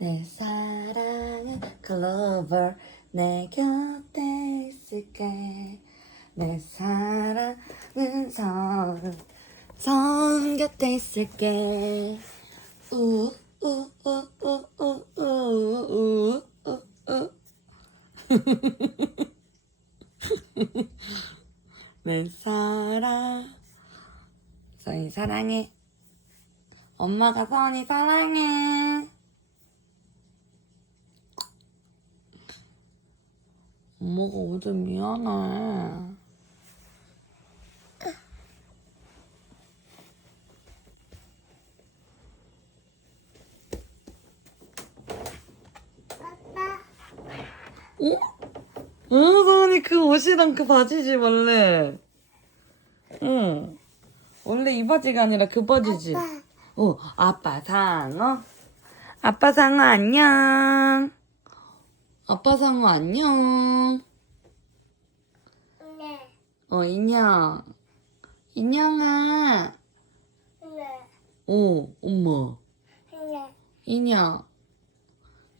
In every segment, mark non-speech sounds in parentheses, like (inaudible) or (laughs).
내 사랑은 클로버 내 곁에 있을게. 내 사랑은 선, 선 곁에 있을게. 우우우우우우우우 (laughs) 내 사랑. 선이 사랑해. 엄마가 선이 사랑해 엄마가 어제 미안해 아빠, 어? 어, 선이 그 옷이랑 그 바지지 원래 응 원래 이 바지가 아니라 그 바지지 아빠, 어, 아빠 상어. 아빠 상어 안녕. 아빠 상어 안녕. 네, 어, 인형. 인형아. 네, 어, 엄마. 네, 인형.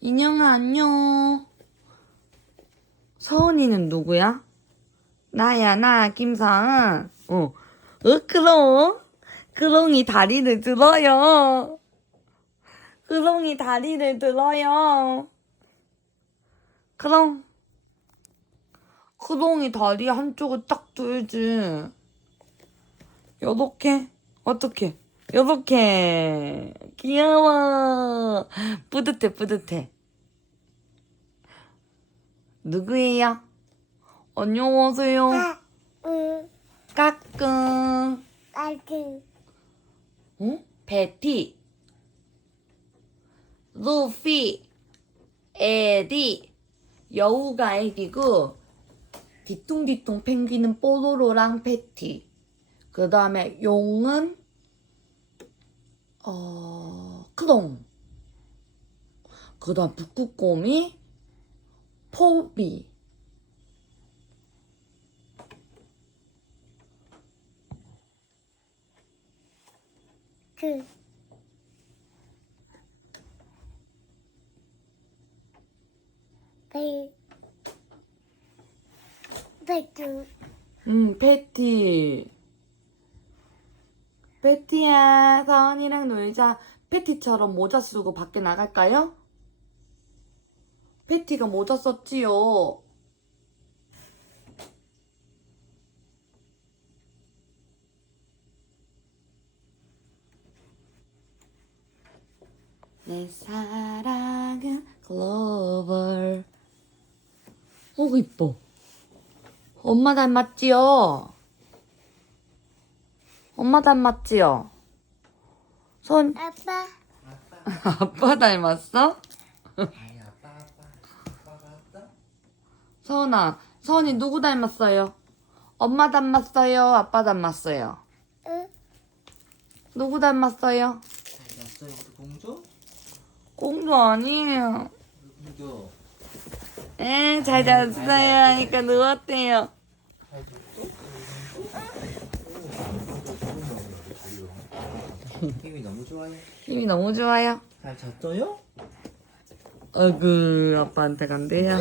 인형아 안녕. 서은이는 누구야? 나야, 나, 김서은. 어. 어, 크롱. 크롱이 다리를 들어요. 크롱이 다리를 들어요. 크롱. 크롱이 다리 한쪽을 딱 들지. 요렇게? 어떻게? 요렇게. 귀여워. 뿌듯해, 뿌듯해. 누구예요? 안녕하세요. 아, 응, 까꿍. 까지, 응? 베티. 루피. 에디. 여우가 에디고, 뒤뚱뒤뚱 펭귄은 뽀로로랑 패티. 그 다음에 용은, 어, 크롱. 그 다음 북극곰이, 포비. 그, 배두, 음, 패티. 패티야, 사원이랑 놀자. 패티처럼 모자 쓰고 밖에 나갈까요? 패티가 모자 썼지요. 내 사랑은 클로버. 오, 이뻐. 엄마 닮았지요? 엄마 닮았지요? 손, 아빠, (laughs) 아빠 닮았어? 아니 아빠 아빠 아빠가 아빠 서은아, 서은이 누구 닮았어요? 엄마 닮았어요? 아빠 닮았어요? 응, 누구 닮았어요? 잘 우리 공주? 공주 아니에요. 우리 공주 에, 잘 잤어요 하니까 누웠대요. 힘이 너무 좋아요 힘이 너무 좋아요. 잘 잤어요? 어구, 아빠한테 간대요.